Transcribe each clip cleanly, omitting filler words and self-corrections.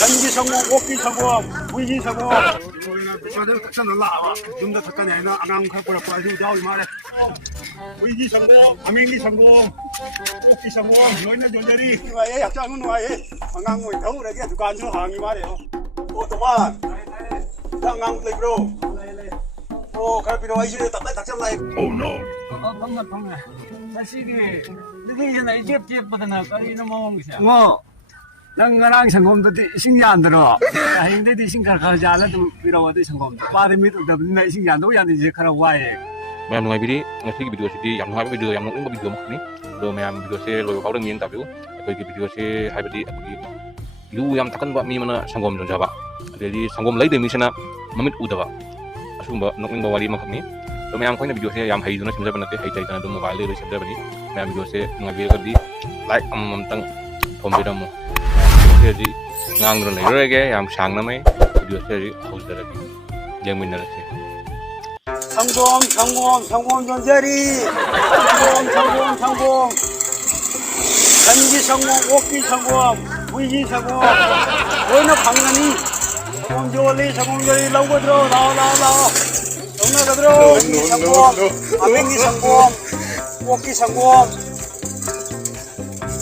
전기 성공, 옥기 성공, 위기 성공. 다들 탁산을 나와. 좀더 탁간이 아니라 안강 칼보라고 아주 자위 말해. 위기 성공, 암행기 성공, 옥기 성공. 너희는 존재리. 와예, 약장은 와예. 안강모이 더우라게 두간수 항이 말해요. 오토만. 안강 플레이브로. 오, 갈비로 와이시를 딱 닥쳤나요? Oh no. 방금 사실이 너희 전에 이집보다는 거리는 먹은 것이야. 랑가랑 상검도 신경 안 들어. 행대도 신경 가지 않아도 미뤄도 상검. 빠르미도 더블나 신경 안 도야 이제 가라고 와예. Ma'am ngai bidi ngasi video sidi yang hai video yang nong video mak ni do ma'am video se loyo kau ngin tabiu ko ki video se hai bidi aki lu yang takkan ba mi mana sanggom jon jaba jadi sanggom lai de mi sana mamit udawa asumba nong ing bawali mak ni do ma'am ko ni video se yang hai duna simja banate hai chai kana do mobile le simja bani ma'am video se ngai ko di like am tang thom be damo jadi ngang ron lai ge yang sang na mai video se ho da ge yang min na se 성공, 성공, 성공 존재리. 성공, 성공, 성공. 전기 성공, 옥기 성공, 위기 성공. 너희는 강연이 성공 조리 나오고 들어, 나와. 너희는 들어, 위기 성공, 암행기 성공, 옥기 성공,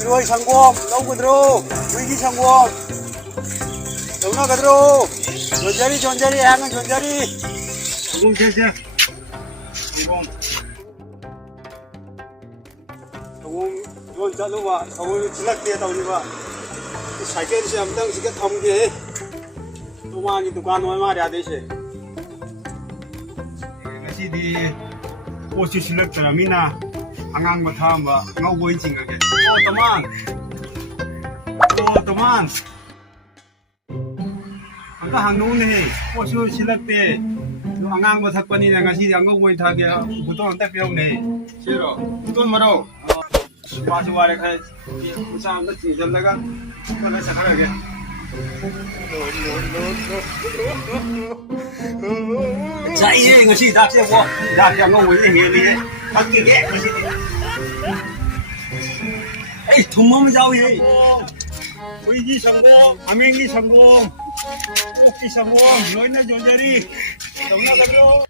위기 성공, 나오고 들어, 위기 성공. 너희는 들어, 존재리, 향은 존재리. 성공 제제. 성공 이번 자루와 성공이 지락되다 보니까 사이클이 함당 시계 탐게 또 많이 두간 얼마야 되시 ngasi 꽃이 실력처럼 미나 안강부 타amba ngau 있진 거게. 또만 아까 한노네 꽃이 실력때 안강부 탁관이나 ngasi ngau 보인 타게 부동 딱 배우네. 싫어 돈 말어 와래 가 부산도 진전나가 그거는 사가게 자 이게 것이 답세고 답세고 원래 해리에 바뀌게 것이 에이 돈만 자오예 위기 성공 암행기 성공 옥기 성공 너희는 존재리 정나가죠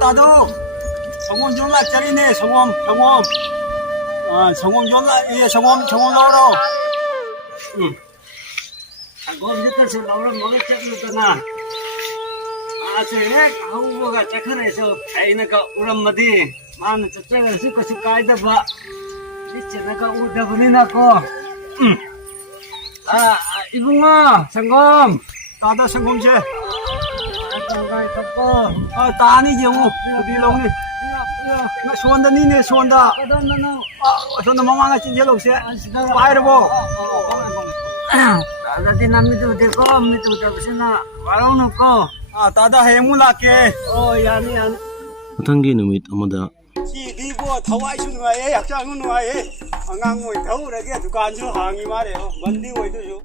따도 성공 존나 짜리네 성공 성공 존나 예 성공 나오러 그거 밑에서 나오는 먹을 때부터나 아저에 하우가 착한에서 배이니까 우람마디 마는 저쪽에 쓸것이 까이다 봐 이제나가 우다분이나고 이붕아 성공 따다 성공제 따니 영우 어디 나오니 나 소원다 니네 소원다 저는 마마가 진짜 없어 와이러보 나한테 남미도 되고 미도 되고서나 와로놓고 따다 해물할게 야니 matanggi numit amada 시디고 더와이슈는 와예 약장은 와예 안강모이 더우라게 두간수 항이 말해요 먼디 오이도요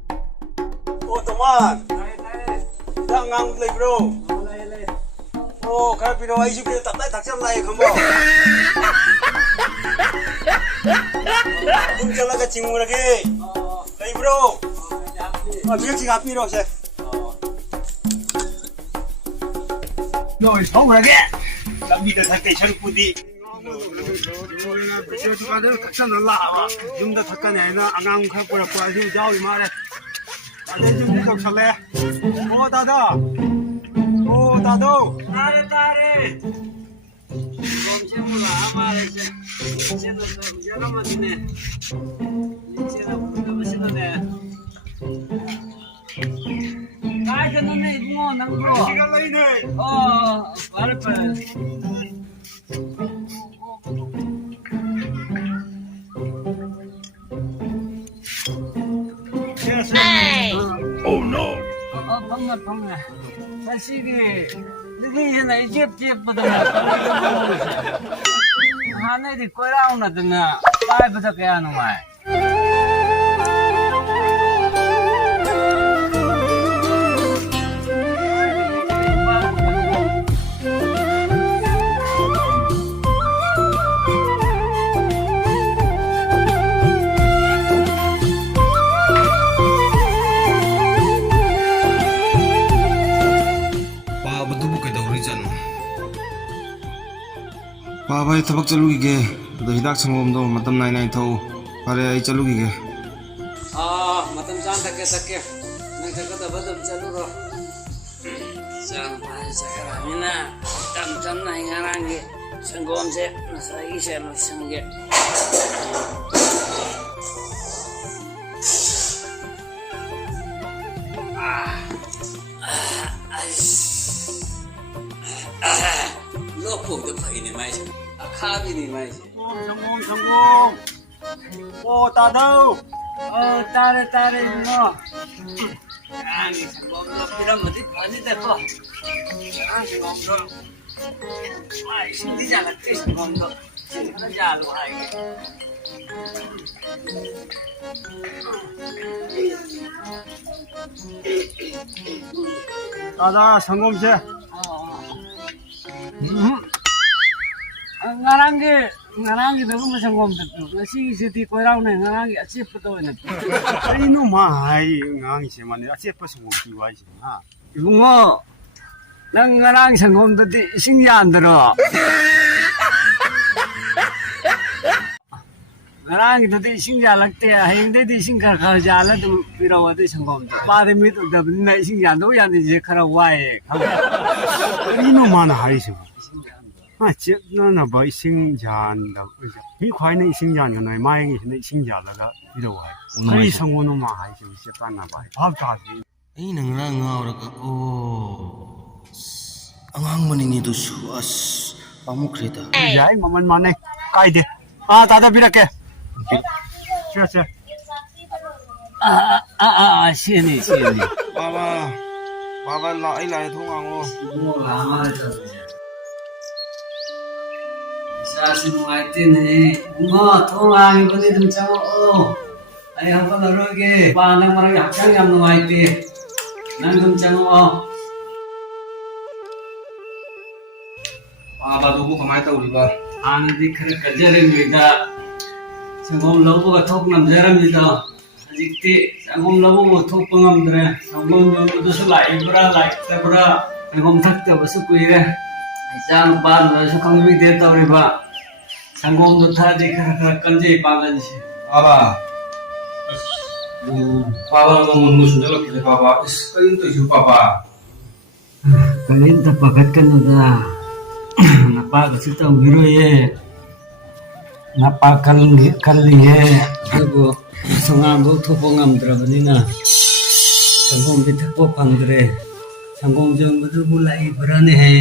오토만 안강 플레이브로 오 갈비로 와이슈게 딱 닥쳤나요 금방 눈잘라가 징물하게 플레이브로 밀치 앞비로 세 너희 더우라게 남비들 살게 셔르푸디 다들 탁산을 나와. 좀더 탁간이 아니라 안강 칼보라고 아주 자위 말해. 다들 좀 계속 살래 따도 따레 곰채물아 말이지 이제는 여러분이네 이제는 부담하시네 가이드 너네 이붕어 낭부로 시간 나이네 말을 뻔 Oh no. 방금 사실이 너희 전에 이집보다는 거리는 먹은 것이야. 하늘이 꼬라오나드나 빨부터 깨야 하는 말. ꯑꯩ ꯊꯕꯛ ꯆꯠꯂꯨꯈꯤꯒꯦ ꯑꯗꯣ ꯍꯤꯗꯥꯛ ꯁꯪꯒꯣꯝꯗꯣ ꯃꯇꯝ ꯅꯥꯏꯅ ꯊꯛꯎ ꯐꯔꯦ ꯑꯩ ꯆꯠꯂꯨꯈꯤꯒꯦ ꯃꯇꯝ ꯆꯥꯅ ꯊꯛꯀꯦ ꯅꯪ ꯊꯛꯀꯗꯕ ꯑꯗꯨꯝ ꯆꯠꯂꯨꯔꯣ ꯆꯥꯅ ꯐꯥꯁꯦ ꯆꯠꯈ꯭ꯔꯕꯅꯤꯅ ꯇꯞ ꯇꯞꯅ ꯑꯩ ꯉꯔꯥꯡꯒꯤ ꯁꯪꯒꯣꯝꯁꯦ ꯉꯁꯥꯏꯒꯤꯁꯦ ꯂꯣꯏꯁꯤꯟꯒꯦ ꯂꯣꯛꯐꯧꯗ ꯐꯩꯅꯦ ꯃꯥꯏꯁꯦ ꯑꯈꯥꯕꯤꯅꯦ ꯃꯥꯏꯁꯦ 성공. 오, 따다우. ꯇꯥꯔꯦ 이모 ꯉꯔꯥꯡꯒꯤ ꯁꯪꯒꯣꯝꯗꯣ ꯄꯤꯔꯝꯃꯗꯤ ꯐꯅꯤꯗꯀꯣ ꯉꯔꯥꯡ ꯁꯪꯒꯣꯝꯗꯣ 이신디 잘랐대 성공도 신나 잘로 하게 따다 성공세. ngarangi dagu sangom tu si siti koirau ne ngarangi achi photo ne 아이노 마이 응앙이세 만에 아체퍼 성공 비와이세. 아. 이bungo nang ngarang sangom dati ising yan daro ngarang dati ising jalakte hayeng dati ising kar jala dum pirawa dati sangom pare mit udabna ising yan do yan je khara wae 아이노 마나 하이세. 아, 쟤는 뭐 이승잔다. 이 과인은 이승잔이 너희 마행이 있는 이승자다가 이러고 해. 이 성고는 마 하이세. 이제 빠나 봐. 밥 다지. ꯑꯩꯅ ꯉꯔꯥꯡ ꯉꯥꯎꯔꯒ ꯑꯉꯥꯡ ꯃꯅꯤꯡꯅꯤꯗꯨꯁꯨ ꯑꯁ ꯄꯥꯝꯃꯨꯈ꯭ꯔꯦꯗ 야이 뭐만 만에 까이데. 아, 닫아 비랄게. 쉬었어. 시니 바바 나 ꯑꯩ ꯂꯥꯏ ꯊꯣꯡꯉꯥꯡꯉꯣ 사실 누아이테네 뭐 통화이 보니 좀 잡어 아이 한번 어러게 바나 말하게 합창이 안 누아이테 난좀 잡어 바바 누구 그만히 떠오르봐 아는데 그래 가자랍니다 상공 러브가 톡 남자랍니다 아직도 상공 러브 톡 뻥함들에 상공 정도도 라이브라 라이크라 상공 탁대 벌써 꾸이래 장 빠르서 강림이 됐다 우리 봐 상공도 타지 카라카라 건지 빠간지 바바 바바 너무 무슨 저렇게 바바 스크린도 주 바바 kalian terpakat kan udah napa kasih tahu biru ya napa kali ya aku sangam bu topongam terabani sangom bitapo pandre sangom jeng betul mulai berani he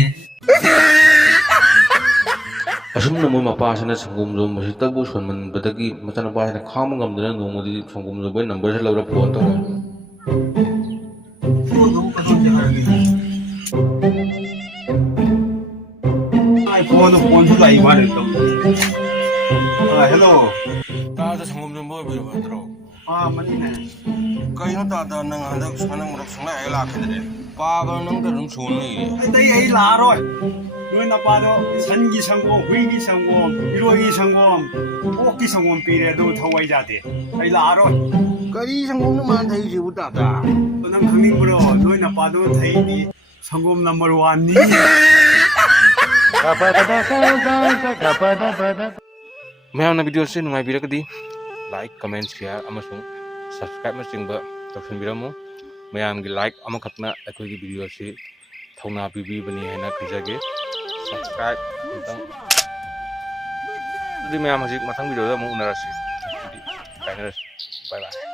ꯑꯁꯨꯝꯅ ꯃꯣꯏ ꯃꯄꯥꯁꯤꯅ ꯁꯪꯒꯣꯝꯗꯣ ꯃꯁꯤꯇꯕꯨ ꯁꯣꯟꯃꯟꯕꯗꯒꯤ ꯃꯆꯥꯅꯨꯄꯥꯁꯤꯅ ꯈꯥꯡꯕ ꯉꯝꯗꯅ ꯅꯣꯡꯃꯗꯤ ꯁꯪꯒꯣꯝꯗꯣ ꯃꯣꯏ ꯅꯝꯕꯔꯁꯦ ꯂꯧꯔ ꯐꯣꯟ ꯇꯧꯔꯦ 아이 폰도 라이 말을 또. 아, 헬로. 따다 상금 좀 먹어보려 하더라 아, 맞네. 그이노 따다 능 한dak 사는 무럭 상나 애 라크네 바바 능들 좀 좋네 근데 이 라로. 너희 나빠도 산기 성공, 회기 성공, 일호기 성공, 꽃기 성공 비례도 더워야 돼. 이 라로. 그이 상금도 많다 이제 따다 난 강림으로 너희 나빠도 다이니 성공 넘버 1니. ꯃꯌꯥꯝꯅ ꯚꯤꯗꯤꯑꯣꯁꯤ ꯅꯨꯡꯉꯥꯏꯕꯤꯔꯒꯗꯤ ꯂꯥꯏꯛ ꯀꯃꯦꯟ ꯁꯤꯌꯥꯔ ꯑꯃꯁꯨꯡ ꯁꯕꯁꯀ꯭ꯔꯥꯏꯕꯅꯆꯤꯡꯕ ꯇꯧꯁꯤꯟꯕꯤꯔꯝꯃꯨ ꯃꯌꯥꯝꯒꯤ ꯂꯥꯏꯛ ꯑꯃꯈꯛꯅ ꯑꯩꯈꯣꯏꯒꯤ ꯚꯤꯗꯤꯑꯣꯁꯤ ꯊꯧꯅꯥ ꯄꯤꯕꯤꯕꯅꯤ ꯍꯥꯏꯅ ꯈꯟꯖꯒꯦ ꯁꯕꯁꯀ꯭ꯔꯥꯏꯕ ꯑꯃꯇꯪ ꯑꯗꯨꯗꯤ ꯃꯌꯥꯝ ꯍꯧꯖꯤꯛ ꯃꯊꯪ ꯚꯤꯗꯤꯑꯣꯗ ꯑꯃꯨꯛ ꯎꯅꯔꯁꯤ ꯀꯥꯏꯅꯔꯁꯤ ꯕꯥꯏ ꯕꯥꯏ